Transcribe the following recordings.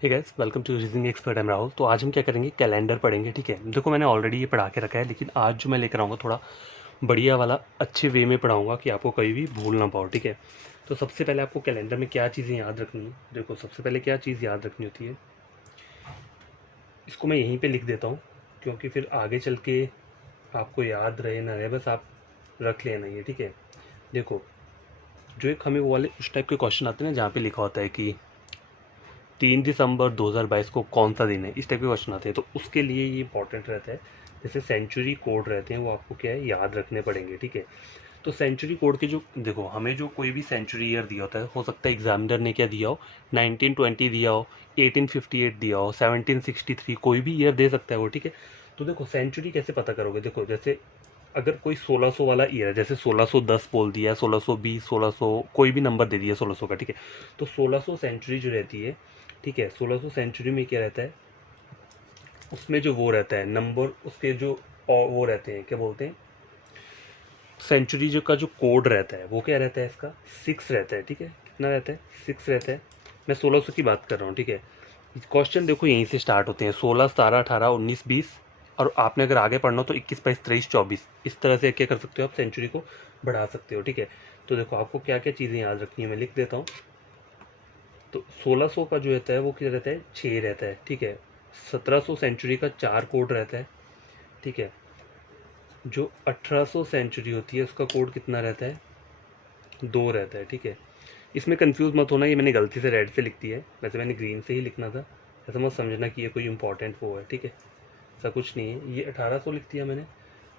Hey guys, welcome to reasoning expert. Am Rahul. तो आज हम क्या करेंगे, कैलेंडर पढ़ेंगे। ठीक है, देखो मैंने ऑलरेडी ये पढ़ा के रखा है, लेकिन आज जो मैं लेकर आऊँगा थोड़ा बढ़िया वाला अच्छे वे में पढ़ाऊँगा कि आपको कभी भी भूल ना पाओ। ठीक है, तो सबसे पहले आपको कैलेंडर में क्या चीज़ें याद रखनी है। देखो सबसे पहले क्या चीज़ याद रखनी होती है, इसको मैं यहीं पर लिख देता हूँ क्योंकि फिर आगे चल के आपको याद रहे ना रहे, बस आप रख लेना ये। ठीक है, देखो जो एक हमें वो वाले उस टाइप के क्वेश्चन आते हैं ना, जहाँ पे लिखा होता है कि 3 दिसंबर 2022 को कौन सा दिन है, इस टाइप के क्वेश्चन आते हैं, तो उसके लिए ये इंपॉर्टेंट रहता है। जैसे सेंचुरी कोड रहते हैं वो आपको क्या है, याद रखने पड़ेंगे। ठीक है, तो सेंचुरी कोड के जो देखो हमें जो कोई भी सेंचुरी ईयर दिया होता है, हो सकता है एग्जामिनर ने क्या दिया हो, 1920 दिया हो, 1858 दिया हो, 1763, कोई भी ईयर दे सकता है वो। ठीक है, तो देखो सेंचुरी कैसे पता करोगे। देखो जैसे अगर कोई 1600 वाला ईयर है, जैसे 1610 बोल दिया, 1620, 1600, कोई भी नंबर दे दिया 1600 का। ठीक है, तो 1600 सेंचुरी जो रहती है, ठीक है, 1600 सेंचुरी में क्या रहता है, उसमें जो वो रहता है नंबर, उसके जो और वो रहते हैं, क्या बोलते हैं, सेंचुरी जो का जो कोड रहता है वो क्या रहता है, इसका 6 रहता है। ठीक है, कितना रहता है, 6 रहता है। मैं 1600 की बात कर रहा हूँ। ठीक है, क्वेश्चन देखो यहीं से स्टार्ट होते हैं, 16, 17, 18, 19, 20, और आपने अगर आगे पढ़ना हो तो 21, 22, 23, 24, इस तरह से क्या कर सकते हो, आप सेंचुरी को बढ़ा सकते हो। ठीक है, तो देखो आपको क्या क्या चीज़ें याद रखनी है, मैं लिख देता हूँ। तो 1600 का जो रहता है वो क्या रहता है, 6 रहता है। ठीक है, 1700 सेंचुरी का 4 कोड रहता है। ठीक है, जो 1800 सेंचुरी होती है उसका कोड कितना रहता है, 2 रहता है। ठीक है, इसमें कंफ्यूज मत होना, ये मैंने गलती से रेड से लिख दिया है, वैसे मैंने ग्रीन से ही लिखना था। ऐसा मत समझना कि ये कोई इंपॉर्टेंट वो है। ठीक है, ऐसा कुछ नहीं है, ये 1800 लिख दिया मैंने।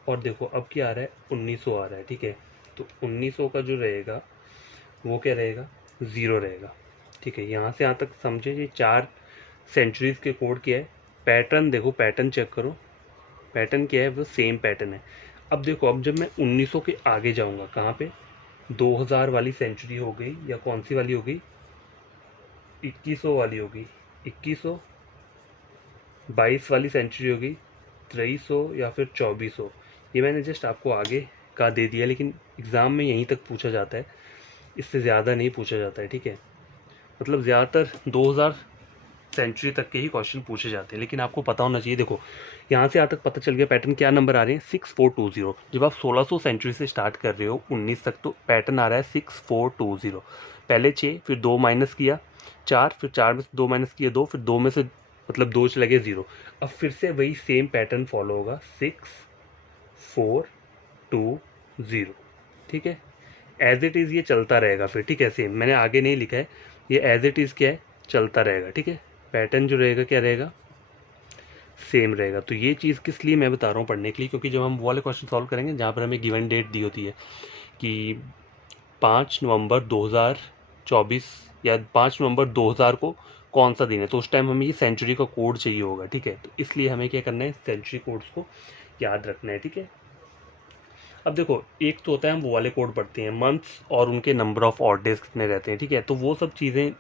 और देखो अब क्या आ रहा है, 1900 आ रहा है। ठीक है, तो 1900 का जो रहेगा वो क्या रहेगा, 0 रहेगा। ठीक है, यहाँ से यहाँ तक समझे, ये 4 सेंचुरीज के कोड क्या है। पैटर्न देखो, पैटर्न चेक करो, पैटर्न क्या है, वो सेम पैटर्न है। अब देखो, अब जब मैं 1900 के आगे जाऊँगा, कहाँ पे, 2000 वाली सेंचुरी हो गई, या कौन सी वाली हो गई, 2100 वाली होगी, 2100, 22 वाली सेंचुरी होगी, 2300 या फिर 2400। ये मैंने जस्ट आपको आगे का दे दिया, लेकिन एग्ज़ाम में यहीं तक पूछा जाता है, इससे ज़्यादा नहीं पूछा जाता है। ठीक है, मतलब ज़्यादातर 2000 सेंचुरी तक के ही क्वेश्चन पूछे जाते हैं, लेकिन आपको पता होना चाहिए। देखो यहाँ से यहाँ तक पता चल गया पैटर्न, क्या नंबर आ रहे हैं, 6420। जब आप 1600 सेंचुरी से स्टार्ट कर रहे हो 19 तक, तो पैटर्न आ रहा है 6420। पहले 6, फिर 2 माइनस किया 4, फिर 4 में से 2 माइनस किया 2, फिर 2 में से मतलब 2 चला गया 0। अब फिर से वही सेम पैटर्न फॉलो होगा, 6420। ठीक है, एज इट इज़ ये चलता रहेगा फिर। ठीक है, सेम मैंने आगे नहीं लिखा है, ये एज इट इज़ क्या है, चलता रहेगा। ठीक है, पैटर्न जो रहेगा क्या रहेगा, सेम रहेगा। तो ये चीज़ किस लिए मैं बता रहा हूँ, पढ़ने के लिए, क्योंकि जब हम वो वाले क्वेश्चन सॉल्व करेंगे जहाँ पर हमें गिवन डेट दी होती है कि 5 नवंबर 2024 या 5 नवंबर 2000 को कौन सा दिन है, तो उस टाइम हमें ये सेंचुरी का कोड चाहिए होगा। ठीक है, तो इसलिए हमें क्या करना है, सेंचुरी कोड्स को याद रखना है। ठीक है, अब देखो एक तो होता है हम वो वाले कोड पढ़ते हैं, मंथ्स और उनके नंबर ऑफ ऑड डेज कितने रहते हैं। ठीक है, तो वो सब चीज़ें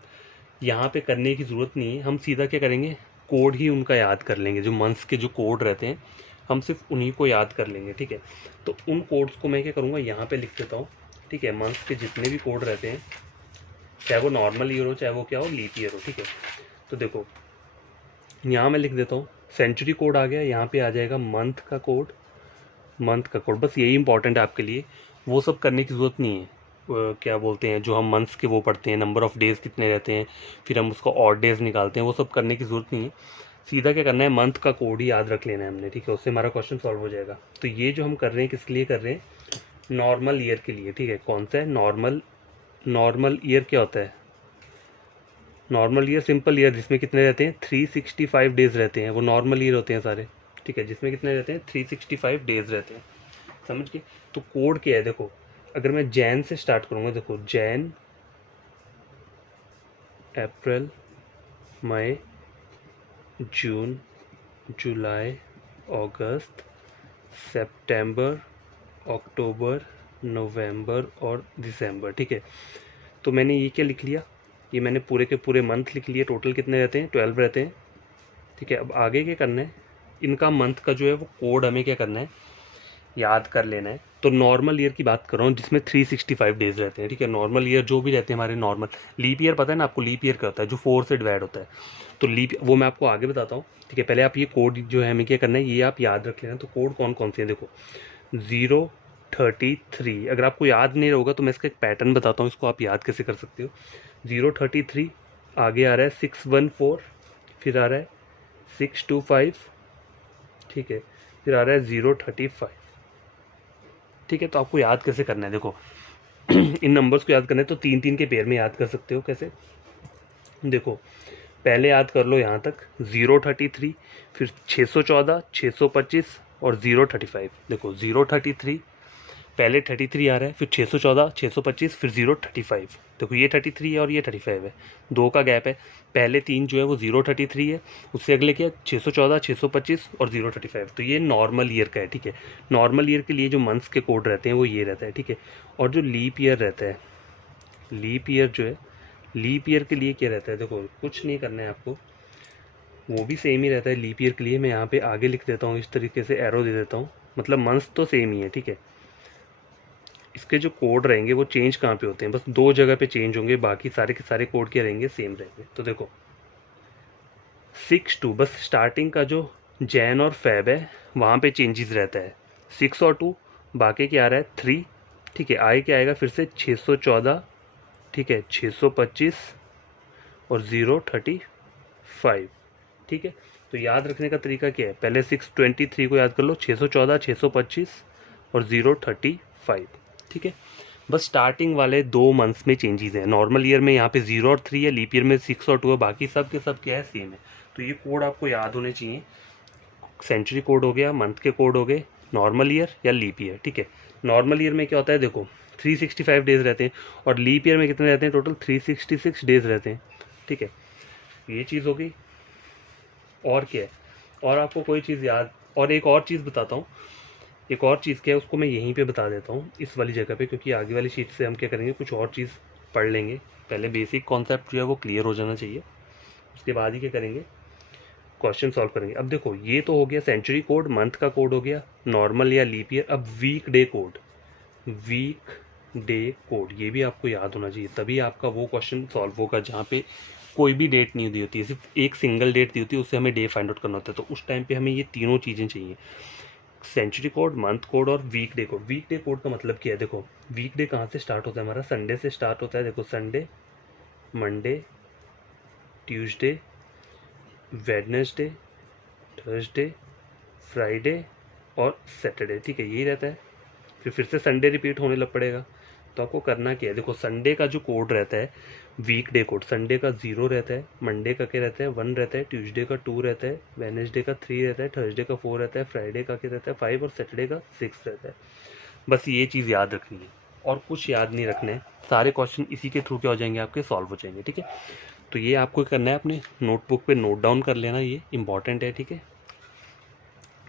यहाँ पे करने की ज़रूरत नहीं है, हम सीधा क्या करेंगे, कोड ही उनका याद कर लेंगे। जो मंथ्स के जो कोड रहते हैं हम सिर्फ उन्हीं को याद कर लेंगे। ठीक है, तो उन कोड्स को मैं क्या करूँगा, यहाँ पे लिख देता हूँ। ठीक है, मंथ्स के जितने भी कोड रहते हैं, चाहे वो नॉर्मल ईयर हो, चाहे वो क्या हो, लीप ईयर हो। ठीक है, तो देखो यहाँ मैं लिख देता हूँ, सेंचुरी कोड आ गया, यहाँ पे आ जाएगा मंथ का कोड, मंथ का कोड, बस यही इंपॉर्टेंट है आपके लिए, वो सब करने की ज़रूरत नहीं है। क्या बोलते हैं, जो हम मंथ्स के वो पढ़ते हैं, नंबर ऑफ़ डेज़ कितने रहते हैं, फिर हम उसका ऑड डेज़ निकालते हैं, वो सब करने की ज़रूरत नहीं है। सीधा क्या करना है, मंथ का कोड ही याद रख लेना है हमने। ठीक है, उससे हमारा क्वेश्चन सॉल्व हो जाएगा। तो ये जो हम कर रहे हैं किस लिए कर रहे हैं, नॉर्मल ईयर के लिए। ठीक है, कौन सा है, नॉर्मल। नॉर्मल ईयर क्या होता है, नॉर्मल ईयर सिंपल ईयर जिसमें कितने रहते हैं, 365 डेज़ रहते हैं, वो नॉर्मल ईयर होते हैं सारे। ठीक है, जिसमें कितने रहते हैं, 365 डेज़ रहते हैं, समझ गए। तो कोड क्या है, देखो अगर मैं जैन से स्टार्ट करूँगा, देखो जैन, अप्रैल, मई, जून, जुलाई, अगस्त, सितंबर, अक्टूबर, नवंबर और दिसंबर। ठीक है, तो मैंने ये क्या लिख लिया, ये मैंने पूरे के पूरे मंथ लिख लिए। टोटल कितने रहते हैं, 12 रहते हैं। ठीक है, अब आगे क्या करना है, इनका मंथ का जो है वो कोड हमें क्या करना है, याद कर लेना है। तो नॉर्मल ईयर की बात कर रहा हूँ जिसमें 365 डेज रहते हैं, ठीक है। नॉर्मल ईयर जो भी रहते हैं हमारे नॉर्मल, लीप ईयर पता है ना आपको, लीप ईयर क्या होता है, जो 4 से डिवाइड होता है, तो लीप वो मैं आपको आगे बताता हूँ, ठीक है। पहले आप ये कोड जो है हमें क्या करना है, ये आप याद रख लेना। तो कोड कौन कौन से हैं, देखो 033, अगर आपको याद नहीं होगा तो मैं इसका एक पैटर्न बताता हूँ, इसको आप याद कैसे कर सकते हो। 033, आगे आ रहा है 614, फिर आ रहा है 625, ठीक है, फिर आ रहा है 035, ठीक है। तो आपको याद कैसे करना है, देखो इन नंबर्स को याद करना है तो 3-3 के पेयर में याद कर सकते हो। कैसे, देखो पहले याद कर लो यहाँ तक 033, फिर 614, 625 और 035। देखो 033, पहले 33 आ रहा है, फिर 614, 625, फिर 035। देखो ये 33 है और ये 35 है, 2 का गैप है। पहले 3 जो है वो 033 है, उससे अगले क्या 614, 625 और 035। तो ये नॉर्मल ईयर का है, ठीक है। नॉर्मल ईयर के लिए जो मंथ्स के कोड रहते हैं वो ये रहता है, ठीक है। और जो लीप ईयर रहता है, लीप ईयर जो है, लीप ईयर के लिए क्या रहता है, देखो कुछ नहीं करना है आपको, वो भी सेम ही रहता है लीप ईयर के लिए। मैं यहाँ पे आगे लिख देता हूँ, इस तरीके से एरो दे देता हूँ, मतलब मंथ्स तो सेम ही है, ठीक है। इसके जो कोड रहेंगे वो चेंज कहाँ पे होते हैं, बस 2 जगह पे चेंज होंगे, बाकी सारे के सारे कोड क्या रहेंगे, सेम रहेंगे। तो देखो 6-2, बस स्टार्टिंग का जो जैन और फेब है वहाँ पे चेंजेस रहता है, 6 और 2, बाकी क्या आ रहा है 3, ठीक है। आगे क्या आएगा फिर से 614, ठीक है, 625 और 035, ठीक है। तो याद रखने का तरीका क्या है, पहले 623 को याद कर लो, 614, 625 और 035, ठीक है। बस स्टार्टिंग वाले 2 मंथ्स में चेंजेस हैं। नॉर्मल ईयर में यहाँ पे 0 और 3 है, लीप ईयर में 6 और 2 है, बाकी सब के सब क्या है, सेम है। तो ये कोड आपको याद होने चाहिए, सेंचुरी कोड हो गया, मंथ के कोड हो गए, नॉर्मल ईयर या लीप ईयर, ठीक है। नॉर्मल ईयर में क्या होता है, देखो 365 डेज रहते हैं, और लीप ईयर में कितने रहते हैं, टोटल 366 डेज रहते हैं, ठीक है। ये चीज़ हो गई। और क्या है, और आपको कोई चीज़ याद, और एक और चीज़ बताता हूँ, एक और चीज़ क्या है उसको मैं यहीं पे बता देता हूँ इस वाली जगह पे, क्योंकि आगे वाली शीट से हम क्या करेंगे, कुछ और चीज़ पढ़ लेंगे। पहले बेसिक कॉन्सेप्ट जो है वो क्लियर हो जाना चाहिए, उसके बाद ही क्या करेंगे, क्वेश्चन सॉल्व करेंगे। अब देखो ये तो हो गया सेंचुरी कोड, मंथ का कोड हो गया, नॉर्मल या लीप ईयर। अब week day code, week day code ये भी आपको याद होना चाहिए, तभी आपका वो क्वेश्चन सॉल्व होगा जहाँ पे कोई भी डेट नहीं दी होती है, सिर्फ एक सिंगल डेट दी होती है, उससे हमें डे फाइंड आउट करना होता है। तो उस टाइम पे हमें ये तीनों चीज़ें चाहिए, सेंचुरी कोड, मंथ कोड और week day code. Week day code का मतलब क्या है, देखो वीक डे कहाँ से स्टार्ट होता है, हमारा संडे से स्टार्ट होता है। देखो Sunday, Monday, Tuesday, Wednesday, Thursday, Friday और सैटरडे, ठीक है, यही रहता है। फिर से संडे रिपीट होने लग पड़ेगा। तो आपको करना क्या है, देखो संडे का जो कोड रहता है, वीक डे कोड, संडे का 0 रहता है, मंडे का क्या रहता है 1 रहता है, ट्यूसडे का 2 रहता है, वेडनेसडे का 3 रहता है, थर्सडे का 4 रहता है, फ्राइडे का क्या रहता है 5 और सैटरडे का 6 रहता है। बस ये चीज़ याद रखनी है और कुछ याद नहीं रखना है, सारे क्वेश्चन इसी के थ्रू क्या हो जाएंगे, आपके सॉल्व हो जाएंगे, ठीक है। तो ये आपको करना है, अपने नोटबुक पे नोट डाउन कर लेना, ये इंपॉर्टेंट है, ठीक है।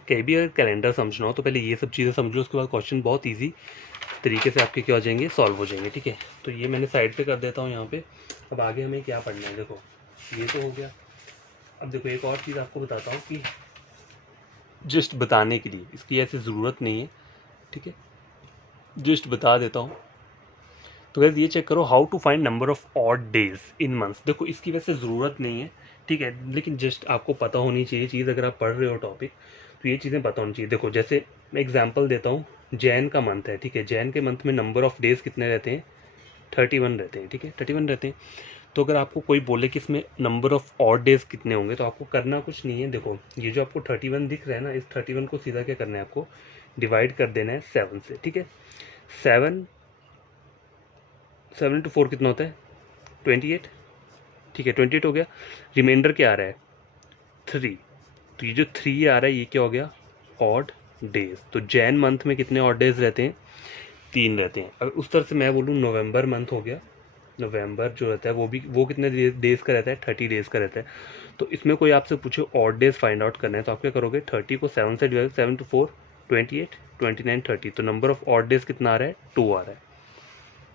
कहीं भी अगर कैलेंडर समझना हो तो पहले ये सब चीज़ें समझ लो, उसके बाद क्वेश्चन बहुत ईजी तरीके से आपके क्या हो जाएंगे, सॉल्व हो जाएंगे, ठीक है। तो ये मैंने साइड पे कर देता हूँ यहाँ पे। अब आगे हमें क्या पढ़ना है, देखो ये तो हो गया। अब देखो एक और चीज़ आपको बताता हूँ कि जस्ट बताने के लिए, इसकी ऐसी ज़रूरत नहीं है, ठीक है, जस्ट बता देता हूँ। तो गाइस ये चेक करो, how to find number of odd days in months. देखो इसकी वैसे ज़रूरत नहीं है, ठीक है, लेकिन जस्ट आपको पता होनी चाहिए चीज़, अगर आप पढ़ रहे हो टॉपिक तो ये चीज़ें पता होनी चाहिए। देखो जैसे मैं एग्जांपल देता हूँ, जैन का मंथ है, ठीक है, जैन के मंथ में नंबर ऑफ डेज़ कितने रहते हैं, 31 रहते हैं, ठीक है, 31 रहते हैं। तो अगर आपको कोई बोले कि इसमें नंबर ऑफ ऑड डेज़ कितने होंगे, तो आपको करना कुछ नहीं है। देखो ये जो आपको 31 दिख रहा है ना, इस 31 को सीधा क्या करना है, आपको डिवाइड कर देना है 7 से, ठीक है। 7 7 × 4 कितना होता है 28, ठीक है, 28 हो गया। रिमाइंडर क्या आ रहा है 3, तो ये जो 3 आ रहा है ये क्या हो गया, ऑड डेज। तो जैन मंथ में कितने ऑड डेज रहते हैं, 3 रहते हैं। अगर उस तरह से मैं बोलूँ, नवंबर मंथ हो गया, नवंबर जो रहता है वो कितने डेज का रहता है, 30 डेज का रहता है। तो इसमें कोई आपसे पूछे ऑड डेज फाइंड आउट करना है, तो आप क्या करोगे, 30 को 7 से डिवाइड, 7 × 4 28, 29, 30, तो नंबर ऑफ ऑड डेज कितना आ रहा है, 2 आ रहा है,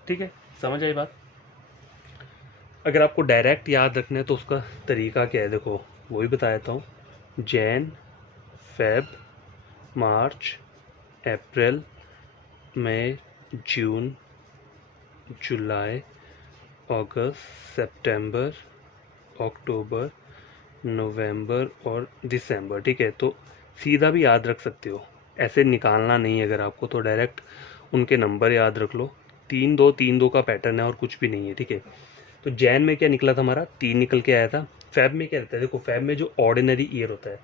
ठीक है। समझ आई बात। अगर आपको डायरेक्ट याद रखना है तो उसका तरीका क्या है, देखो वही बता देता हूँ। जैन, फेब, मार्च, अप्रैल, मई, जून, जुलाई, अगस्त, सितंबर, अक्टूबर, नवंबर और दिसंबर। ठीक है, तो सीधा भी याद रख सकते हो, ऐसे निकालना नहीं है। अगर आपको तो डायरेक्ट उनके नंबर याद रख लो। 3 2 3 2 का पैटर्न है और कुछ भी नहीं है। ठीक है, तो जैन में क्या निकला था हमारा, 3 निकल के आया था। फेब में क्या रहता है, देखो फेब में जो ऑर्डिनरी ईयर होता है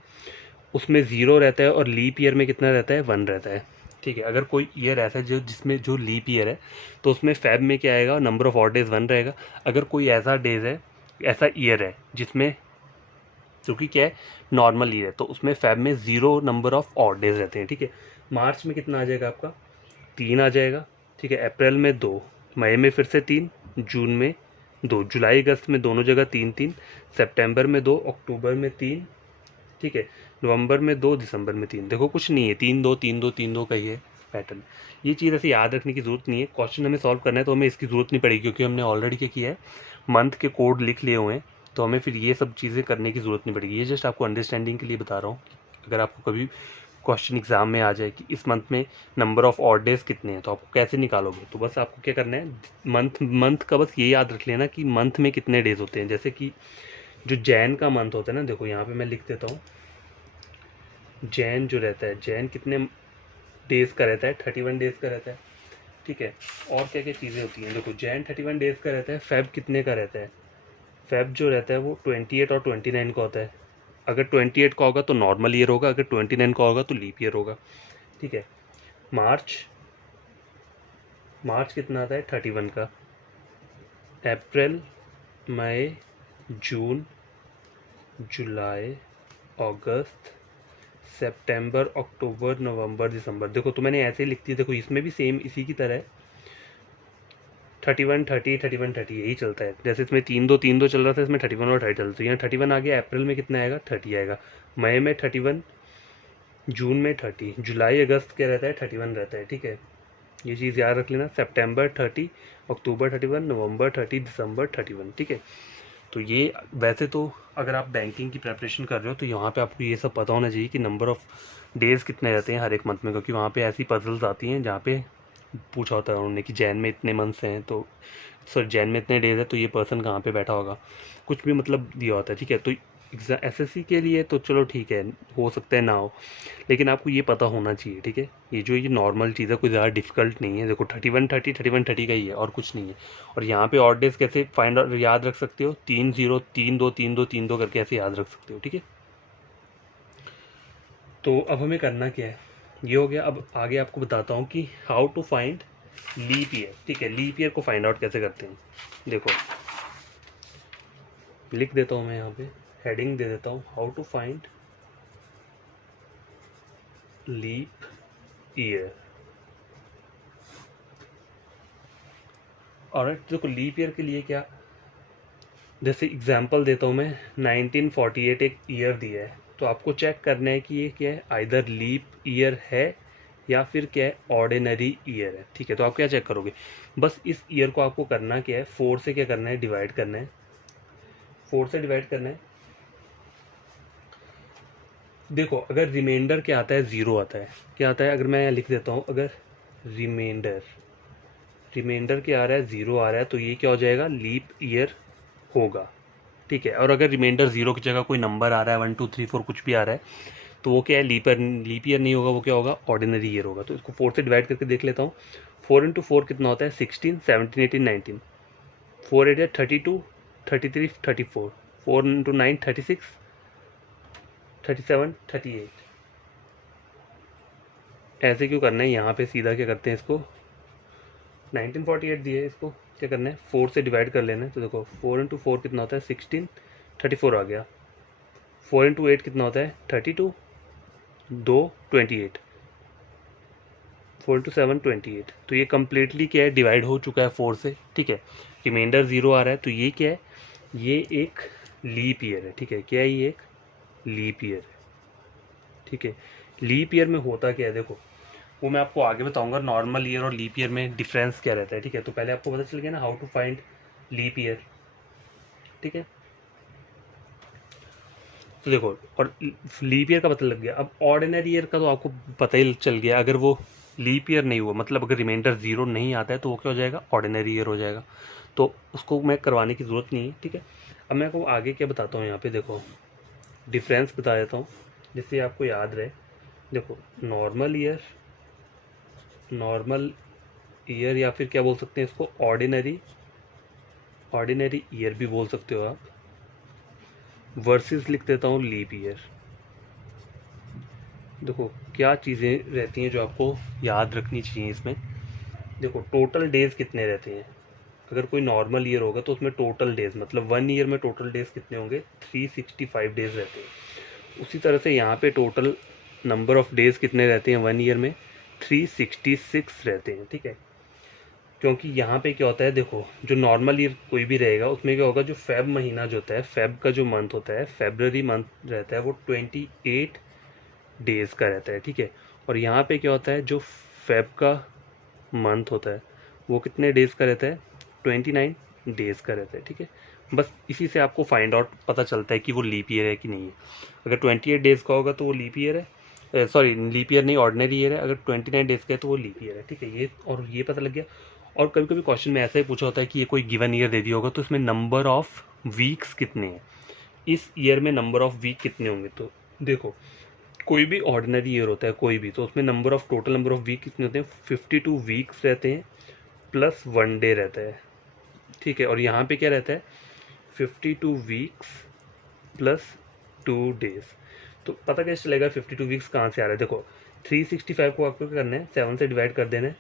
उसमें 0 रहता है और लीप ईयर में कितना रहता है, 1 रहता है। ठीक है, अगर कोई ईयर ऐसा है जो जिसमें जो लीप ईयर है तो उसमें फेब में क्या आएगा, नंबर ऑफ ऑड डेज 1 रहेगा। अगर कोई ऐसा डेज है, ऐसा ईयर है जिसमें, जो कि क्या है, नॉर्मल ईयर है, तो उसमें फेब में 0 नंबर ऑफ ऑड डेज रहते हैं। ठीक है, मार्च में कितना आ जाएगा आपका, 3 आ जाएगा। ठीक है, अप्रैल में 2, मई में फिर से 3, जून में 2, जुलाई अगस्त में दोनों जगह 3 3, सितंबर में 2, अक्टूबर में 3। ठीक है, नवंबर में 2, दिसंबर में 3। देखो कुछ नहीं है, 3 2 3 2 3 2 का ही है पैटर्न। ये चीज़ ऐसे याद रखने की ज़रूरत नहीं है। क्वेश्चन हमें सॉल्व करना है तो हमें इसकी ज़रूरत नहीं पड़ेगी, क्योंकि हमने ऑलरेडी क्या किया है, मंथ के कोड लिख लिए हुए हैं। तो हमें फिर ये सब चीज़ें करने की ज़रूरत नहीं पड़ेगी। ये जस्ट आपको अंडरस्टैंडिंग के लिए बता रहा हूँ। अगर आपको कभी क्वेश्चन एग्जाम में आ जाए कि इस मंथ में नंबर ऑफ ऑड डेज कितने हैं, तो आपको कैसे निकालोगे, तो बस आपको क्या करना है, मंथ का बस ये याद रख लेना कि मंथ में कितने डेज होते हैं। जैसे कि जो जैन का मंथ होता है ना, देखो यहाँ पे मैं लिख देता हूँ। जैन जो रहता है, जैन कितने डेज का रहता है, 31 डेज का रहता है। ठीक है, और क्या क्या चीज़ें होती हैं, देखो जैन 31 डेज का रहता है। फेब कितने का रहता है, फेब जो रहता है वो 28 और 29 का होता है। अगर 28 का होगा तो नॉर्मल ईयर होगा, अगर 29 का होगा तो लीप ईयर होगा। ठीक है, मार्च, मार्च कितना आता है, 31 का। अप्रैल, मई, जून, जुलाई, अगस्त, सितंबर, अक्टूबर, नवंबर, दिसंबर। देखो तो मैंने ऐसे ही लिख दिया। देखो इसमें भी सेम इसी की तरह है, 31 30 31 30 यही चलता है। जैसे इसमें 3 2 3 2 चल रहा था, इसमें 31 और 30 चल रहा था। यहाँ 31 आ गया। अप्रैल में कितना आएगा, 30 आएगा। मई में 31, जून में 30, जुलाई अगस्त क्या रहता है, 31 रहता है। ठीक है, ये चीज़ याद रख लेना। सितंबर 30, अक्टूबर 31, नवंबर 30, दिसंबर 31। ठीक है, तो ये वैसे तो अगर आप बैंकिंग की प्रेपरेशन कर रहे हो तो यहाँ पे आपको ये सब पता होना चाहिए कि नंबर ऑफ़ डेज़ कितने रहते हैं हर एक मंथ में, क्योंकि वहाँ पे ऐसी पजल्स आती हैं जहाँ पे पूछा होता है उन्होंने कि जैन में इतने मंथ्स हैं, तो सर जैन में इतने डेज़ है तो ये पर्सन कहाँ पे बैठा होगा, कुछ भी मतलब दिया होता है। ठीक है, तो एसएससी के लिए तो चलो ठीक है, हो सकता है ना हो, लेकिन आपको ये पता होना चाहिए। ठीक है, ये जो ये नॉर्मल चीज़ है, कोई ज़्यादा डिफिकल्ट नहीं है। देखो 31 30 का ही है और कुछ नहीं है। और यहाँ पे ऑड डेज कैसे फाइंड आउट याद रख सकते हो, 3 0 3 2 3 2 3 2 करके ऐसे याद रख सकते हो। ठीक है, तो अब हमें करना क्या है, ये हो गया। अब आगे आपको बताता हूँ कि how to find leap year. ठीक है, लीप ईयर को फाइंड आउट कैसे करते हैं। देखो लिख देता हूँ मैं यहाँ पे, हेडिंग दे देता हूँ, how to find leap year. और देखो लीप ईयर के लिए क्या, जैसे एग्जांपल देता हूँ मैं, 1948 एक ईयर दिया है, तो आपको चेक करना है कि ये क्या है, आइदर लीप ईयर है या फिर क्या है, ऑर्डिनरी ईयर है। ठीक है, तो आप क्या चेक करोगे, बस इस ईयर को आपको करना क्या है, 4 से क्या करना है, डिवाइड करना है। 4 से डिवाइड करना है। देखो अगर रिमाइंडर क्या आता है, 0 आता है। क्या आता है, अगर मैं यहाँ लिख देता हूँ, अगर रिमाइंडर, रिमाइंडर क्या आ रहा है, 0 आ रहा है, तो ये क्या हो जाएगा, लीप ईयर होगा। ठीक है, और अगर रिमाइंडर 0 की जगह कोई नंबर आ रहा है, 1 2 3 4 कुछ भी आ रहा है, तो वो क्या है, लीप ईयर नहीं होगा, वो क्या होगा, ऑर्डिनरी ईयर होगा। तो इसको 4 से डिवाइड करके देख लेता हूँ। 4 इंटू 4 कितना होता है, 16 17 18 19। 4 8 32 33 34। 4 इंटू 9 36 37 38। ऐसे क्यों करना है, यहाँ पे सीधा क्या करते हैं, इसको 1948 दिए, इसको क्या करना है, 4 से डिवाइड कर लेना है। तो देखो 4 इंटू 4 कितना होता है, 16 34 आ गया। 4 इंटू 8 कितना होता है, 32, 2 28। 4 इंटू 7 28। तो ये कम्प्लीटली क्या है, डिवाइड हो चुका है 4 से। ठीक है, रिमाइंडर 0 आ रहा है, तो ये क्या है, ये एक लीप ईयर है। ठीक है, क्या है, ये एक लीप ईयर है। ठीक है, लीप ईयर में होता क्या है, देखो वो मैं आपको आगे बताऊंगा, नॉर्मल ईयर और लीप ईयर में डिफरेंस क्या रहता है। ठीक है, तो पहले आपको पता चल गया ना how to find leap year. ठीक है, तो देखो और लीप ईयर का पता लग गया। अब ऑर्डिनरी ईयर का तो आपको पता ही चल गया, अगर वो लीप ईयर नहीं हुआ, मतलब अगर रिमाइंडर 0 नहीं आता है तो वो क्या हो जाएगा, ऑर्डिनरी ईयर हो जाएगा। तो उसको मैं करवाने की ज़रूरत नहीं है, ठीक है। अब मैं आपको आगे क्या बताता हूँ, यहाँ पे देखो डिफरेंस बता देता हूँ जिससे आपको याद रहे। देखो नॉर्मल ईयर या फिर क्या बोल सकते हैं इसको, ऑर्डिनरी ईयर भी बोल सकते हो आप, वर्सेस लिख देता हूँ लीप ईयर। देखो क्या चीज़ें रहती हैं जो आपको याद रखनी चाहिए इसमें। देखो टोटल डेज कितने रहते हैं, अगर कोई नॉर्मल ईयर होगा तो उसमें टोटल डेज मतलब 1 ईयर में टोटल डेज कितने होंगे, 365 डेज रहते हैं। उसी तरह से यहाँ पे टोटल नंबर ऑफ डेज कितने रहते हैं 1 ईयर में, 366 रहते हैं, ठीक है। क्योंकि यहाँ पे क्या होता है, देखो जो नॉर्मल ईयर कोई भी रहेगा उसमें क्या होगा, जो फेब महीना जो होता है, फेब का जो मंथ होता है, फेबररी मंथ रहता है, वो 28 डेज का रहता है, ठीक है। और यहाँ पे क्या होता है, जो फेब का मंथ होता है वो कितने डेज का रहता है, 29 डेज का रहता है, ठीक है। बस इसी से आपको फाइंड आउट पता चलता है कि वो लीप ईयर है कि नहीं है। अगर 28 डेज का होगा तो वो लीप ईयर है, सॉरी लीप ईयर नहीं, ऑर्डिनरी ईयर है। अगर 29 डेज का है तो वो लीप ईयर है, ठीक है। ये और ये पता लग गया। और कभी कभी क्वेश्चन में ऐसा ही पूछा होता है कि ये कोई गिवन ईयर दे दिया होगा तो इसमें नंबर ऑफ वीक्स कितने हैं, इस ईयर में नंबर ऑफ वीक कितने होंगे। तो देखो कोई भी ऑर्डिनरी ईयर होता है कोई भी, तो उसमें टोटल नंबर ऑफ वीक कितने होते हैं, 52 वीक्स रहते हैं प्लस 1 डे रहता है, ठीक है। और यहाँ पे क्या रहता है, 52 वीक्स प्लस 2 डेज। तो पता कैसे चलेगा 52 वीक्स कहाँ से आ रहा है, देखो 365 को आपको क्या करना है, 7 से डिवाइड कर देना है,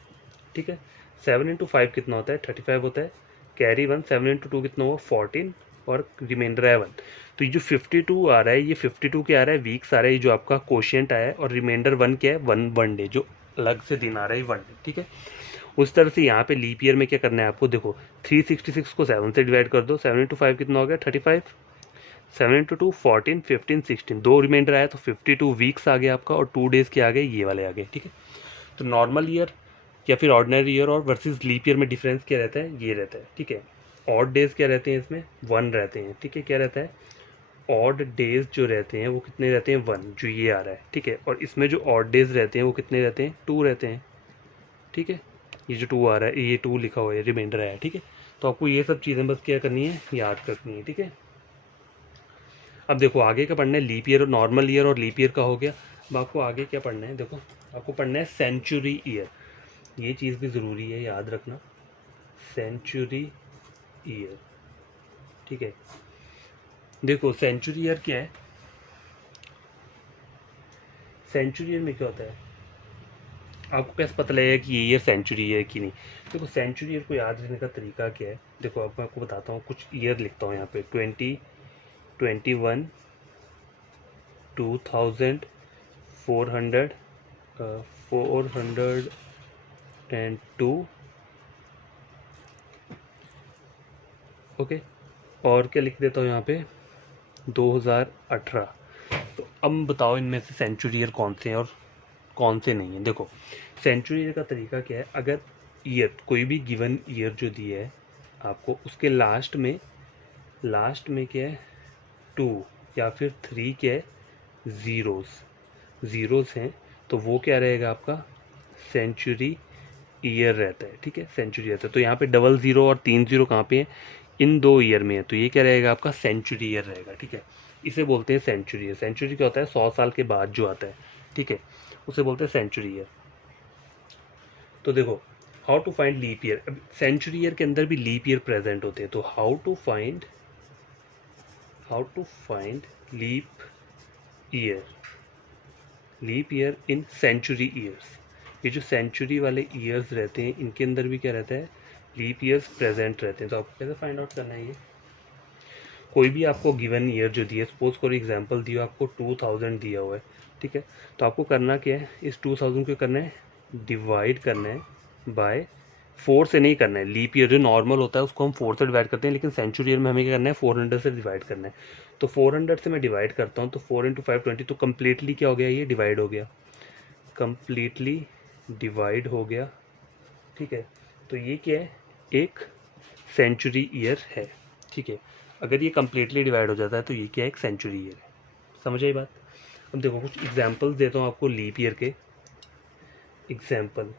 ठीक है। 7 इंटू 5 कितना होता है, 35 होता है, कैरी 1, 7 इंटू 2 कितना हुआ 14, और रिमाइंडर है 1। तो ये जो 52 आ रहा है, ये 52 क्या आ रहा है, वीक्स आ रहा है, ये जो आपका कोशिएंट आया है, और रिमाइंडर 1 क्या है, वन डे, जो अलग से दिन आ रहा है 1 डे, ठीक है। उस तरह से यहाँ पे लीप ईयर में क्या करना है आपको, देखो 366 को 7 से डिवाइड कर दो, 7 इंटू 5 कितना हो गया 35, 7 इंटू 2 14, 15, 16, दो रिमाइंडर आया तो 52 वीक्स आ गया आपका, और 2 डेज के आ गए ये वाले आ गए, ठीक है। तो नॉर्मल ईयर या फिर ऑर्डिनरी ईयर और वर्सेस लीप ईयर में डिफरेंस क्या रहता है, ये रहता है, ठीक है। ऑड डेज क्या रहते हैं इसमें, 1 रहते हैं, ठीक है। क्या रहता है, ऑड डेज जो रहते हैं वो कितने रहते हैं, 1, जो ये आ रहा है, ठीक है। और इसमें जो ऑड डेज रहते हैं वो कितने रहते हैं, 2 रहते हैं, ठीक है। ये जो 2 आ रहा है, ये 2 लिखा हुआ है, रिमाइंडर आया, ठीक है। तो आपको ये सब चीज़ें बस क्या करनी है, याद रखनी है, ठीक है। अब देखो आगे क्या पढ़ना है, लीप ईयर और नॉर्मल ईयर और लीप ईयर का हो गया। अब आपको आगे क्या पढ़ना है, देखो आपको पढ़ना है सेंचुरी ईयर। ये चीज़ भी ज़रूरी है याद रखना, सेंचुरी ईयर, ठीक है। देखो सेंचुरी ईयर क्या है, सेंचुरी ईयर में क्या होता है, आपको कैसे पता लगेगा कि ये ईयर सेंचुरी ईयर की नहीं। देखो सेंचुरी ईयर को याद रखने का तरीका क्या है, देखो अब मैं आपको बताता हूँ, कुछ ईयर लिखता हूँ यहाँ पे, 2021, 2000, 400, 402, ओके। और क्या लिख देता हूँ यहाँ पे, 2018। तो अब बताओ इनमें से सेंचुरी ईयर कौन से हैं और कौन से नहीं हैं। देखो सेंचुरी ईयर का तरीका क्या है, अगर ईयर कोई भी गिवन ईयर जो दिया है आपको, उसके लास्ट में क्या है, 2 या फिर 3 क्या है, ज़ीरोज़ हैं, तो वो क्या रहेगा आपका, सेंचुरी ईयर रहता है, ठीक है। सेंचुरी रहता है, तो यहाँ पे डबल ज़ीरो और 3 ज़ीरो कहाँ पे है, इन 2 ईयर में है, तो ये क्या रहेगा आपका सेंचुरी ईयर रहेगा, ठीक है। इसे बोलते हैं सेंचुरी ईयर। सेंचुरी क्या होता है, 100 साल के बाद जो आता है, ठीक है, उसे बोलते हैं सेंचुरी ईयर। तो देखो how to find leap year, अब सेंचुरी ईयर के अंदर भी लीप ईयर प्रेजेंट होते हैं, तो how to find leap year in century years. ये जो सेंचुरी वाले ईयर्स रहते हैं इनके अंदर भी क्या रहता है, लीप ईयर्स प्रेजेंट रहते हैं। तो आपको कैसे फाइंड आउट करना है, ये कोई भी आपको गिवन ईयर जो दिया, सपोज फॉर एग्जांपल दिया आपको 2000 दिया हुआ है, ठीक है। तो आपको करना क्या है, इस 2000 को करना है, डिवाइड करना है बाय 4 से नहीं करना है। लीप ईयर जो नॉर्मल होता है उसको हम 4 से डिवाइड करते हैं, लेकिन सेंचुरी ईयर में हमें क्या करना है, 400 से डिवाइड करना है। तो 400 से मैं डिवाइड करता हूँ, तो 4 इंटू 5 20, तो कम्प्लीटली क्या हो गया, ये डिवाइड हो गया, कम्प्लीटली डिवाइड हो गया, ठीक है। तो ये क्या है, एक सेंचुरी ईयर है, ठीक है। अगर ये कम्प्लीटली डिवाइड हो जाता है तो ये क्या है, एक सेंचुरी ईयर है। समझ आई बात। अब देखो कुछ एग्जांपल्स देता हूँ आपको लीप ईयर के। Example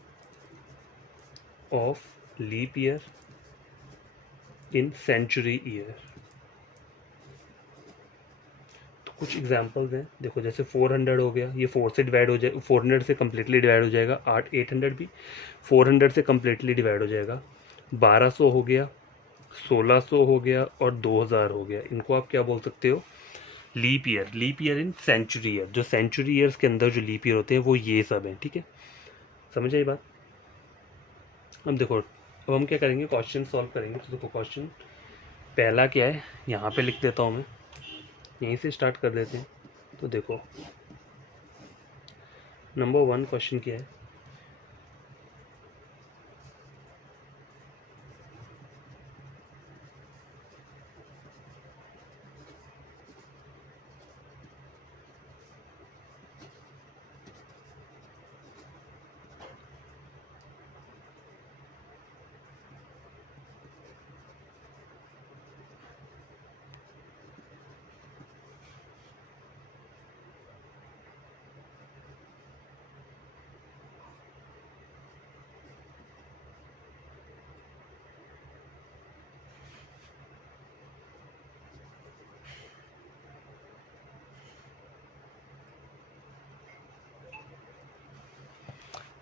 of leap year in century year. तो कुछ एग्जांपल्स हैं, देखो जैसे 400 हो गया, ये 4 से डिवाइड हो जाए, 400 से कम्प्लीटली डिवाइड हो जाएगा। 800 भी 400 से कम्प्लीटली डिवाइड हो जाएगा। 1200 हो गया, 1600 हो गया और 2000 हो गया। इनको आप क्या बोल सकते हो? Leap year. Leap year in century year, जो सेंचुरी ईयर्स के अंदर जो लीप ईयर होते हैं वो ये सब हैं, ठीक है। समझ आई बात? अब देखो, अब हम क्या करेंगे, क्वेश्चन सॉल्व करेंगे। तो देखो क्वेश्चन पहला क्या है, यहाँ पे लिख देता हूँ मैं, यहीं से स्टार्ट कर देते हैं। तो देखो नंबर 1 क्वेश्चन क्या है,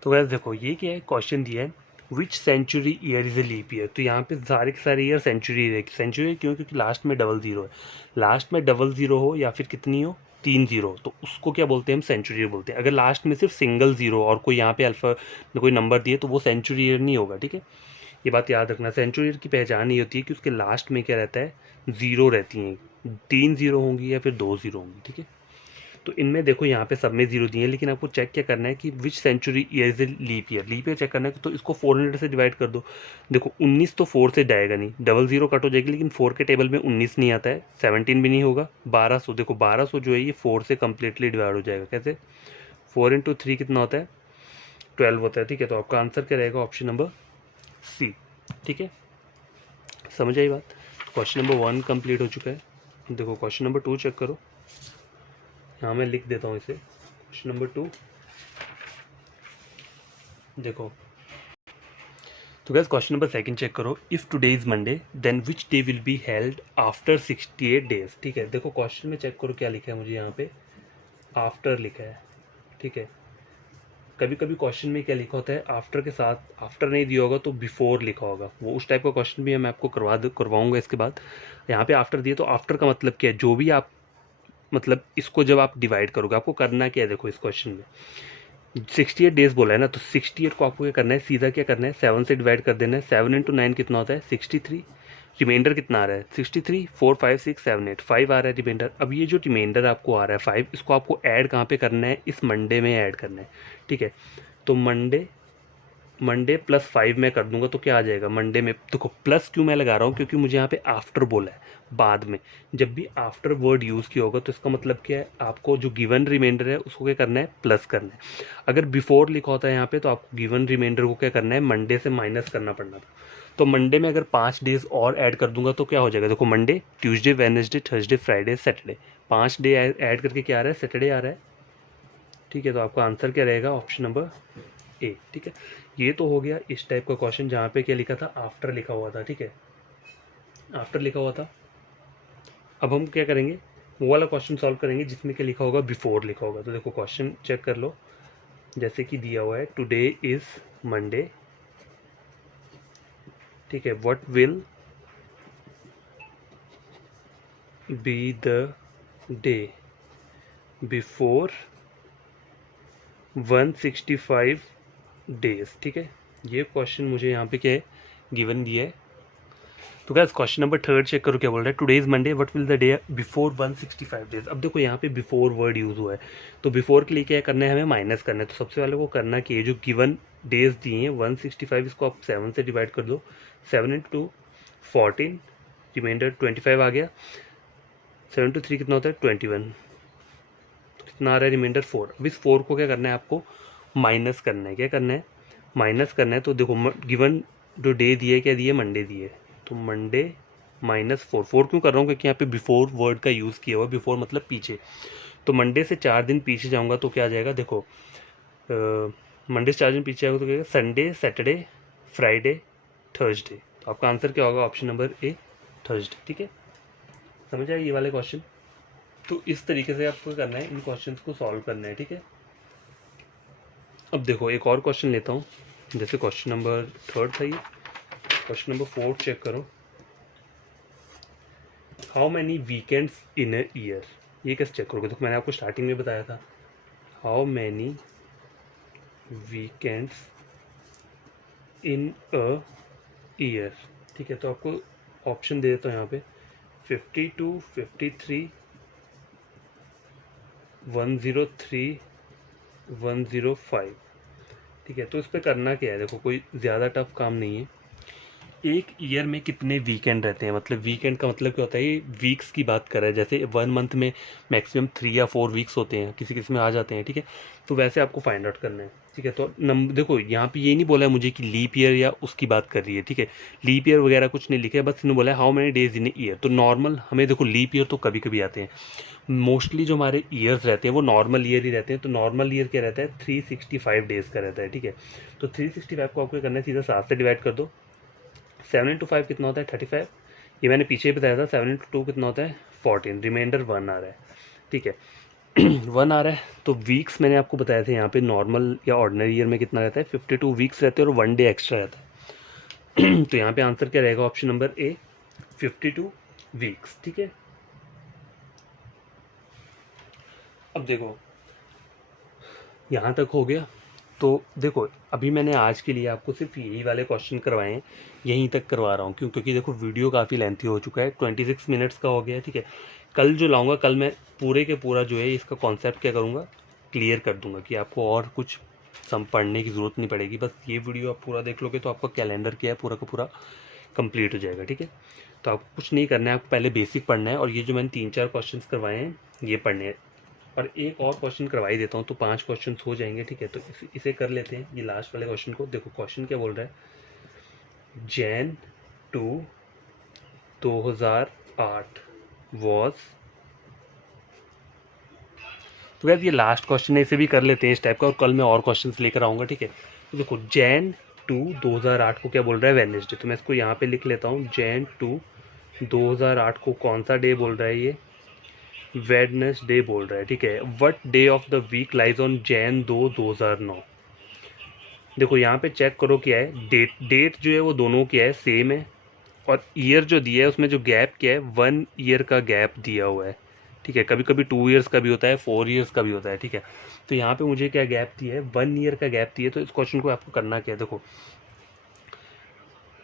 तो गैस देखो ये क्या है, क्वेश्चन दिया है which century year is a leap year. तो यहाँ पे सारे के सारे ईयर सेंचुरी है। सेंचुरी क्यों? क्योंकि लास्ट में डबल ज़ीरो है। लास्ट में डबल ज़ीरो हो या फिर कितनी हो, 3 ज़ीरो, तो उसको क्या बोलते हैं? हम सेंचुरी बोलते हैं। अगर लास्ट में सिर्फ सिंगल ज़ीरो और कोई यहाँ पे अल्फा कोई नंबर दिए तो वो सेंचुरी ईयर नहीं होगा, ठीक है। ये बात याद रखना। सेंचुरी ईयर की पहचान ये होती है कि उसके लास्ट में क्या रहता है, ज़ीरो रहती हैं। 3 ज़ीरो होंगी या फिर 2 ज़ीरो होंगी, ठीक है। तो इनमें देखो यहाँ पे सब में जीरो दिए हैं, लेकिन आपको चेक क्या करना है कि which century year is a leap year. Leap year check करना है तो इसको 400 से डिवाइड कर दो। देखो 19 तो 4 से जाएगा नहीं, डबल जीरो कट हो जाएगी, लेकिन 4 के टेबल में 19 नहीं आता है, 17 भी नहीं होगा। 1200, देखो 1200 जो है ये 4 से कम्प्लीटली डिवाइड हो जाएगा। कैसे? 4 इंटू 3 कितना होता है? 12 होता है, ठीक है। तो आपका आंसर क्या रहेगा? ऑप्शन नंबर सी, ठीक है। समझ आई बात? क्वेश्चन नंबर 1 कंप्लीट हो चुका है। देखो क्वेश्चन नंबर 2 चेक करो, यहाँ मैं लिख देता हूँ इसे। क्वेश्चन नंबर 2 देखो, तो गैस क्वेश्चन नंबर 2 चेक करो। If today is Monday then which day will be held after 68 days. ठीक है, देखो क्वेश्चन में चेक करो क्या लिखा है, मुझे यहाँ पे आफ्टर लिखा है, ठीक है। कभी कभी क्वेश्चन में क्या लिखा होता है, आफ्टर के साथ आफ्टर नहीं दिया होगा तो बिफोर लिखा होगा, वो उस टाइप का क्वेश्चन भी मैं आपको करवाऊंगा इसके बाद। यहाँ पे आफ्टर दिए तो आफ्टर का मतलब क्या है, जो भी आप मतलब इसको जब आप डिवाइड करोगे आपको करना क्या है। देखो इस क्वेश्चन में 68 डेज बोला है ना, तो 68 को आपको क्या करना है, सीधा क्या करना है, 7 से डिवाइड कर देना है। 7 इंटू 9 कितना होता है? 63। रिमाइंडर कितना आ रहा है? 63, 4, 5, 6, 7, 8, 5 आ रहा है रिमाइंडर। अब ये जो रिमाइंडर आपको आ रहा है 5, इसको आपको ऐड कहाँ पे करना है? इस मंडे में ऐड करना है, ठीक है। तो मंडे मंडे प्लस 5 मैं कर दूंगा तो क्या आ जाएगा मंडे में। देखो प्लस क्यों मैं लगा रहा हूँ, क्योंकि मुझे यहाँ पे आफ्टर बोला है। बाद में जब भी आफ्टर वर्ड यूज़ किया होगा तो इसका मतलब क्या है, आपको जो गिवन रिमाइंडर है उसको क्या करना है? प्लस करना है। अगर बिफोर लिखा होता है यहाँ पे तो आपको गिवन रिमाइंडर को क्या करना है? मंडे से माइनस करना पड़ना था। तो मंडे में अगर 5 डेज और ऐड कर दूंगा तो क्या हो जाएगा? देखो Monday, Tuesday, Wednesday, Thursday, Friday, Saturday, 5 day add करके क्या आ रहा है? सैटरडे आ रहा है, ठीक है। तो आपका आंसर क्या रहेगा? ऑप्शन नंबर ए, ठीक है। ये तो हो गया इस टाइप का क्वेश्चन जहाँ पे क्या लिखा था? आफ्टर लिखा हुआ था, ठीक है, आफ्टर लिखा हुआ था। अब हम क्या करेंगे, वो वाला क्वेश्चन सॉल्व करेंगे जिसमें क्या लिखा होगा? बिफोर लिखा होगा। तो देखो क्वेश्चन चेक कर लो, जैसे कि दिया हुआ है टुडे इज मंडे, ठीक है, what will be the day before 165 days, ठीक है। ये क्वेश्चन मुझे यहाँ पे क्या है, गिवन दिया है। तो गाइस क्वेश्चन नंबर 3 चेक करो क्या बोल रहा है, today is Monday what will the day before 165 days. अब देखो यहाँ पे बिफोर वर्ड यूज हुआ है, तो बिफोर के लिए क्या करना है, हमें माइनस करना है। तो सबसे पहले को करना कि जो गिवन डेज दिए हैं 165, इसको आप 7 से डिवाइड कर दो। 7 इंटू 2 14, रिमाइंडर 25 आ गया। 7 इंटू 3 कितना होता है? 21। तो कितना आ रहा है रिमाइंडर? 4। अब इस 4 को क्या करना है, आपको माइनस करना है। क्या करना है? माइनस करना है। तो देखो गिवन जो डे दिए क्या दिए? मंडे दिए। तो मंडे -4। 4 क्यों कर रहा हूँ? क्योंकि यहाँ पे बिफोर वर्ड का यूज़ किया हुआ, बिफोर मतलब पीछे। तो मंडे से 4 दिन पीछे जाऊँगा तो क्या आ जाएगा? देखो मंडे से 4 दिन पीछे आएगा तो क्या संडे, सैटरडे, फ्राइडे, थर्सडे। तो आपका आंसर क्या होगा? Option number A, Thursday. ठीक है, समझ आए ये वाले क्वेश्चन? तो इस तरीके से आपको करना है, इन क्वेश्चंस को सॉल्व करना है। ठीक है, अब देखो एक और क्वेश्चन लेता हूँ, जैसे क्वेश्चन नंबर 3 था ये, क्वेश्चन नंबर 4 चेक करो। How many weekends in a year? ये कैसे चेक करोगे? तो मैंने आपको स्टार्टिंग में बताया था, how many weekends in a year. ठीक है, तो आपको ऑप्शन दे देता हूँ यहाँ पे 52, 53, 103, 105। ठीक है, तो इस पर करना क्या है? देखो कोई ज़्यादा टफ काम नहीं है। एक ईयर में कितने वीकेंड रहते हैं, मतलब वीकेंड का मतलब क्या होता है? ये वीक्स की बात कर रहा है। जैसे 1 मंथ में मैक्सिमम 3 या 4 वीक्स होते हैं, किसी किसी में आ जाते हैं। ठीक है, तो वैसे आपको फाइंड आउट करना है। ठीक है, तो देखो यहाँ पे ये नहीं बोला है मुझे कि लीप ईयर या उसकी बात कर रही है। ठीक है, लीप ईयर वगैरह कुछ नहीं लिखा है, बस इन्होंने बोला है how many days in year. तो नॉर्मल हमें देखो लीप ईयर तो कभी कभी आते हैं, मोस्टली जो हमारे ईयर्स रहते हैं वो नॉर्मल ईयर ही रहते हैं। तो नॉर्मल ईयर क्या रहता है? 365 डेज का रहता है। ठीक है, तो 365 को आपको करना है, सीधा 7 से डिवाइड कर दो। 7 इंटू 5 कितना होता है? 35। ये मैंने पीछे ही बताया था। 7 इंटू 2 कितना होता है? 14। रिमाइंडर 1 आ रहा है। ठीक है, 1 आ रहा है। तो वीक्स मैंने आपको बताया था यहाँ पे नॉर्मल या ऑर्डिनरी ईयर में कितना रहता है? 52 वीक्स रहते हैं और 1 डे एक्स्ट्रा रहता है। तो यहाँ पे आंसर क्या रहेगा? Option number A, 52 weeks. ठीक है, अब देखो यहाँ तक हो गया। तो देखो अभी मैंने आज के लिए आपको सिर्फ यही वाले क्वेश्चन करवाए हैं, यहीं तक करवा रहा हूँ। क्यों? क्योंकि देखो वीडियो काफ़ी लेंथी हो चुका है, 26 मिनट्स का हो गया है। ठीक है, कल जो लाऊंगा, कल मैं पूरे के पूरा जो है इसका कॉन्सेप्ट क्या करूँगा, क्लियर कर दूंगा कि आपको और कुछ पढ़ने की ज़रूरत नहीं पड़ेगी। बस ये वीडियो आप पूरा देख लोगे तो आपका कैलेंडर क्या है पूरा का पूरा कंप्लीट हो जाएगा। ठीक है, तो आपको कुछ नहीं करना है, आपको पहले बेसिक पढ़ना है और ये जो मैंने 3-4 क्वेश्चन करवाए हैं ये पढ़ने हैं। और एक और क्वेश्चन करवा ही देता हूँ तो 5 क्वेश्चन हो जाएंगे। ठीक है, तो इसे कर लेते हैं, ये लास्ट वाले क्वेश्चन को। देखो क्वेश्चन क्या बोल रहा है, जैन 2 2008 वॉज। तो यार ये लास्ट क्वेश्चन है, इसे भी कर लेते हैं इस टाइप का, और कल मैं और क्वेश्चन लेकर आऊँगा। ठीक है, तो देखो जैन 2 2008 को क्या बोल रहा है? वेडनेसडे। तो मैं इसको यहाँ पे लिख लेता हूँ, जैन 2 2008 को कौन सा डे बोल रहा है? ये वेडनेसडे बोल रहा है। ठीक है, what day of the week lies on Jan 2 2009। देखो यहाँ पे चेक करो क्या है, डेट जो है वो दोनों क्या है? सेम है। और ईयर जो दिया है उसमें जो गैप क्या है? 1 ईयर का गैप दिया हुआ है। ठीक है, कभी कभी 2 ईयर्स का भी होता है, 4 ईयर्स का भी होता है। ठीक है, तो यहाँ पे मुझे क्या गैप दिया है? 1 ईयर का गैप दिया है। तो इस क्वेश्चन को आपको करना क्या है? देखो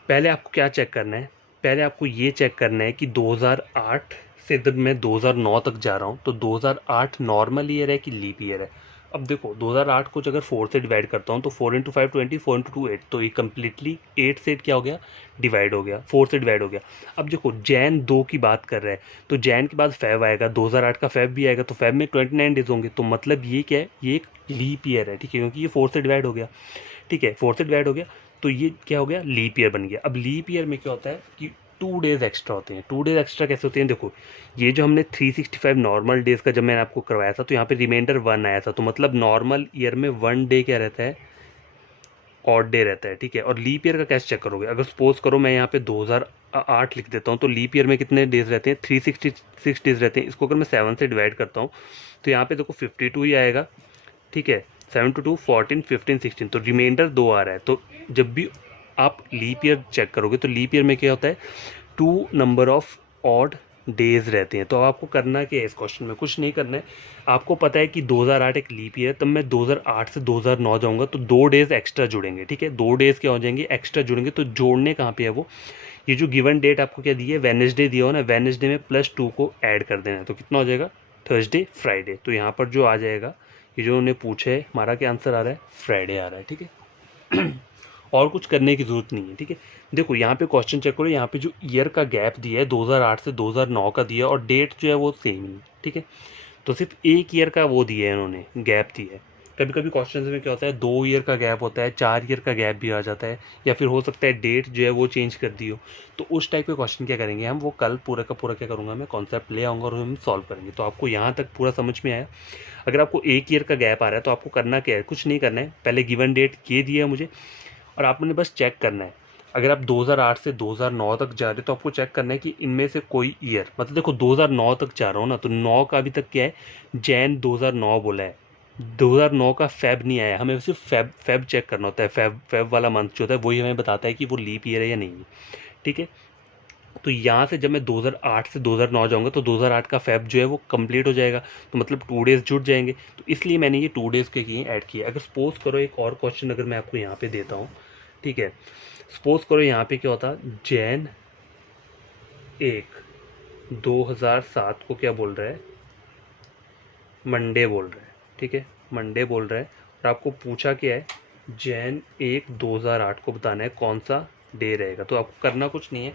पहले आपको क्या चेक करना है? पहले आपको ये चेक करना है कि 2008 से जब मैं 2009 तक जा रहा हूँ तो 2008 नॉर्मल ईयर है कि लीप ईयर है? अब देखो 2008 को अगर 4 से डिवाइड करता हूँ तो 4 इंटू 5 20, 4 इंटू 2 8। तो ये कम्प्लीटली 8 से 8 क्या हो गया? डिवाइड हो गया, 4 से डिवाइड हो गया। अब देखो जैन 2 की बात कर रहा है तो जैन के बाद फेब आएगा, 2008 का फेब भी आएगा, तो फेब में 29 डेज होंगे। तो मतलब ये क्या है? ये एक लीप ईयर है। ठीक है, क्योंकि ये 4 से डिवाइड हो गया। ठीक है, 4 से डिवाइड हो गया तो ये क्या हो गया? लीप ईयर बन गया। अब लीप ईयर में क्या होता है कि 2 डेज एक्स्ट्रा होते हैं। 2 डेज एक्स्ट्रा कैसे होते हैं? देखो ये जो हमने 365 नॉर्मल डेज का जब मैंने आपको करवाया था तो यहाँ पे रिमाइंडर 1 आया था। तो मतलब नॉर्मल ईयर में 1 डे क्या रहता है? ऑड डे रहता है। ठीक है, और लीप ईयर का कैसे चेक करोगे? अगर सपोज करो मैं यहाँ पे 2008 लिख देता हूँ तो लीप ईयर में कितने डेज रहते हैं? 366 डेज रहते हैं। इसको अगर मैं 7 से डिवाइड करता हूँ तो यहाँ पे देखो 52 ही आएगा। ठीक है, 7 टू 2 14 15 16। तो रिमाइंडर 2 आ रहा है। तो जब भी आप लीप ईयर चेक करोगे तो लीप ईयर में क्या होता है? 2 नंबर ऑफ ऑड डेज रहते हैं। तो अब आपको करना क्या है? इस क्वेश्चन में कुछ नहीं करना है। आपको पता है कि 2008 एक लीप ईयर है, तब मैं 2008 से 2009 जाऊंगा तो 2 डेज एक्स्ट्रा जुड़ेंगे। ठीक है, 2 डेज क्या हो जाएंगे? एक्स्ट्रा जुड़ेंगे। तो जोड़ने कहाँ पे है वो? ये जो गिवन डेट आपको क्या दी है? वेडनेसडे दिया हो ना, वेडनेसडे में +2 को ऐड कर देना है। तो कितना हो जाएगा? Thursday, Friday. तो यहाँ पर जो आ जाएगा, ये जो उन्होंने पूछा है, हमारा क्या आंसर आ रहा है? फ्राइडे आ रहा है। ठीक है, और कुछ करने की ज़रूरत नहीं है। ठीक है, देखो यहाँ पे क्वेश्चन चेक करो, यहाँ पे जो ईयर का गैप दिया है 2008 से 2009 का दिया है और डेट जो है वो सेम ही। ठीक है, तो सिर्फ एक ईयर का वो दिया है इन्होंने, गैप दिया है। कभी कभी क्वेश्चन में क्या होता है? 2 ईयर का गैप होता है, 4 ईयर का गैप भी आ जाता है, या फिर हो सकता है डेट जो है वो चेंज कर दी हो। तो उस टाइप के क्वेश्चन क्या करेंगे हम? वो कल पूरा का पूरा क्या करूँगा मैं? कॉन्सेप्ट ले आऊँगा और हम सॉल्व करेंगे। तो आपको यहाँ तक पूरा समझ में आया? अगर आपको 1 ईयर का गैप आ रहा है तो आपको करना क्या है, कुछ नहीं करना है, पहले गिवन डेट ये दिया है मुझे और आपने बस चेक करना है। अगर आप 2008 से 2009 तक जा रहे हो तो आपको चेक करना है कि इनमें से कोई ईयर, मतलब देखो 2009 तक जा रहा हूँ ना, तो 9 का अभी तक क्या है, जैन 2009 बोला है, 2009 का फेब नहीं आया, हमें सिर्फ फेब चेक करना होता है, फेब वाला मंथ जो होता है वही हमें बताता है कि वो लीप ईयर है या नहीं है, ठीक है। तो यहाँ से जब मैं 2008 से 2009 जाऊँगा तो 2008 का फेब जो है वो कंप्लीट हो जाएगा, तो मतलब 2 डेज़ जुड़ जाएंगे, तो इसलिए मैंने ये 2 डेज़ के किए ऐड किए। अगर सपोज करो एक और क्वेश्चन अगर मैं आपको यहाँ पे देता हूँ, ठीक है, सपोज करो यहाँ पे क्या होता, जैन 1 2007 को क्या बोल रहा है, मंडे बोल रहा है, ठीक है, मंडे बोल रहा है, और आपको पूछा क्या है, जैन 1 2008 को बताना है कौन सा डे रहेगा। तो आपको करना कुछ नहीं है,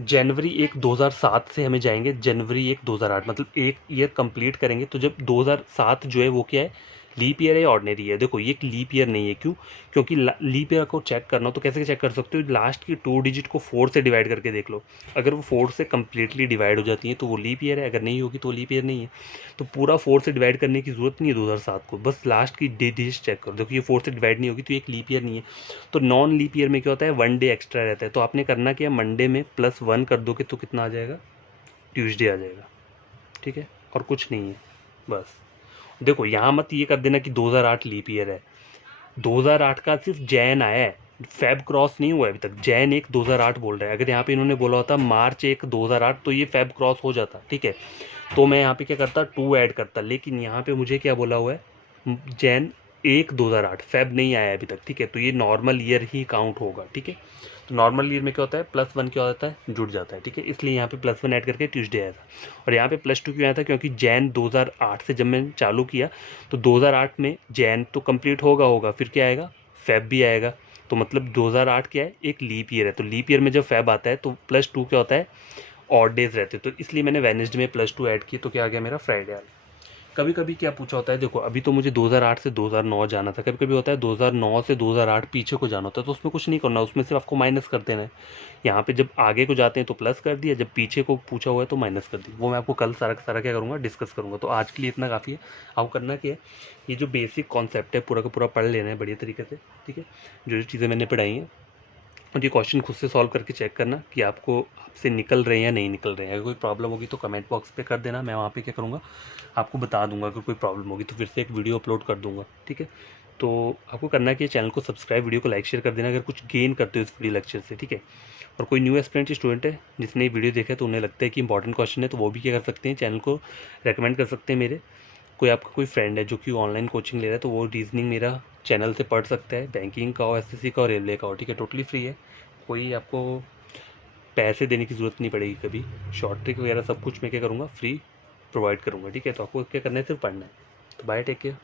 जनवरी 1 2007 से हमें जाएंगे जनवरी 1 2008, मतलब एक ईयर कंप्लीट करेंगे। तो जब 2007 जो है वो क्या है, लीप ईयर है या ऑर्डिनरी है, देखो ये एक लीप ईयर नहीं है, क्यों, क्योंकि लीप ईयर को चेक करना हो तो कैसे चेक कर सकते हो, लास्ट की 2 डिजिट को 4 से डिवाइड करके देख लो, अगर वो 4 से कम्प्लीटली डिवाइड हो जाती है तो वो लीप ईयर है, अगर नहीं होगी तो लीप ईयर नहीं है। तो पूरा 4 से डिवाइड करने की जरूरत नहीं है 2007 को, बस लास्ट की डिजिट चेक करो, देखो ये 4 से डिवाइड नहीं होगी तो एक लीप ईयर नहीं है। तो नॉन लीप ईयर में क्या होता है, 1 डे एक्स्ट्रा रहता है, तो आपने करना क्या, मंडे में +1 कर दोगे तो कितना आ जाएगा, ट्यूसडे आ जाएगा, ठीक है, और कुछ नहीं है बस। देखो यहाँ मत ये कर देना कि 2008 लीप ईयर है, 2008 का सिर्फ जैन आया है, फेब क्रॉस नहीं हुआ अभी तक, जैन 1 2008 बोल रहा है, अगर यहाँ पे इन्होंने बोला होता मार्च 1 2008 तो ये फेब क्रॉस हो जाता, ठीक है, तो मैं यहाँ पे क्या करता 2 ऐड करता, लेकिन यहाँ पे मुझे क्या बोला हुआ है, जैन 1 2008, फेब नहीं आया अभी तक, ठीक है, तो ये नॉर्मल ईयर ही काउंट होगा, ठीक है। तो नॉर्मल ईयर में क्या होता है, +1 क्या होता है, जुड़ जाता है, ठीक है, इसलिए यहाँ पे +1 ऐड करके ट्यूसडे आया था। और यहाँ पे +2 क्यों आया था, क्योंकि जैन 2008 से जब मैंने चालू किया तो 2008 में जैन तो कंप्लीट होगा फिर क्या आएगा, फेब भी आएगा, तो मतलब 2008 क्या है, एक लीप ईयर है, तो लीप ईयर में जब फेब आता है तो +2 क्या होता है, ऑड डेज रहते, तो इसलिए मैंने वेडनेसडे में +2 ऐड की, तो क्या आ गया मेरा फ्राइडे आ गया। कभी कभी क्या पूछा होता है, देखो अभी तो मुझे 2008 से 2009 जाना था, कभी कभी होता है 2009 से 2008 पीछे को जाना होता है, तो उसमें कुछ नहीं करना, उसमें सिर्फ आपको माइनस कर देना है। यहाँ पे जब आगे को जाते हैं तो प्लस कर दिया, जब पीछे को पूछा हुआ है तो माइनस कर दिया, वो मैं आपको कल सारा सारा क्या करूँगा, डिस्कस करूँगा। तो आज के लिए इतना काफ़ी है। आपको करना क्या है, ये जो बेसिक कॉन्सेप्ट है पूरा का पूरा पढ़ लेना है बढ़िया तरीके से, ठीक है, जो जो चीज़ें मैंने पढ़ाई हैं, और ये क्वेश्चन खुद से सॉल्व करके चेक करना कि आपको आपसे निकल रहे हैं या नहीं निकल रहे हैं। अगर कोई प्रॉब्लम होगी तो कमेंट बॉक्स पे कर देना, मैं वहाँ पे क्या करूँगा, आपको बता दूंगा। अगर कोई प्रॉब्लम होगी तो फिर से एक वीडियो अपलोड कर दूंगा, ठीक है। तो आपको करना है कि चैनल को सब्सक्राइब, वीडियो को लाइक शेयर कर देना अगर कुछ गेन करते हो इस वीडियो लेक्चर से, ठीक है। और कोई न्यू एस्पिरेंट स्टूडेंट है जिसने ये वीडियो देखा है तो उन्हें लगता है कि इंपॉर्टेंट क्वेश्चन है, तो वो भी क्या कर सकते हैं, चैनल को रेकमेंड कर सकते हैं मेरे। कोई आपका कोई फ्रेंड है जो कि ऑनलाइन कोचिंग ले रहा है तो वो रीजनिंग मेरा चैनल से पढ़ सकता है, बैंकिंग का हो, एसएससी का हो, रेलवे का हो, ठीक है, टोटली फ्री है, कोई आपको पैसे देने की ज़रूरत नहीं पड़ेगी कभी। शॉर्ट ट्रिक वगैरह सब कुछ मैं क्या करूँगा, फ्री प्रोवाइड करूँगा, ठीक है। तो आपको क्या करना है, सिर्फ पढ़ना है। तो बाय, टेक केयर।